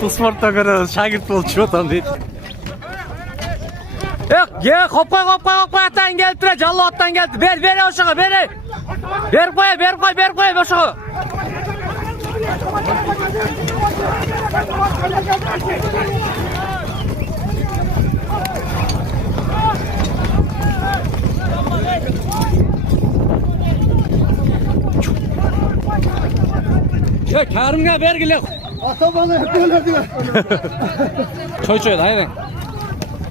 Bu sportda görüyoruz. Şagird bol çıyotan deydi. Yok ya kopay atan geldi tura jallo attan geldi. Ver oşağa ver. Ver koy oşağa. Ya Karim'e vergile. Ata bana hep böyle diyor. Çoy hayır.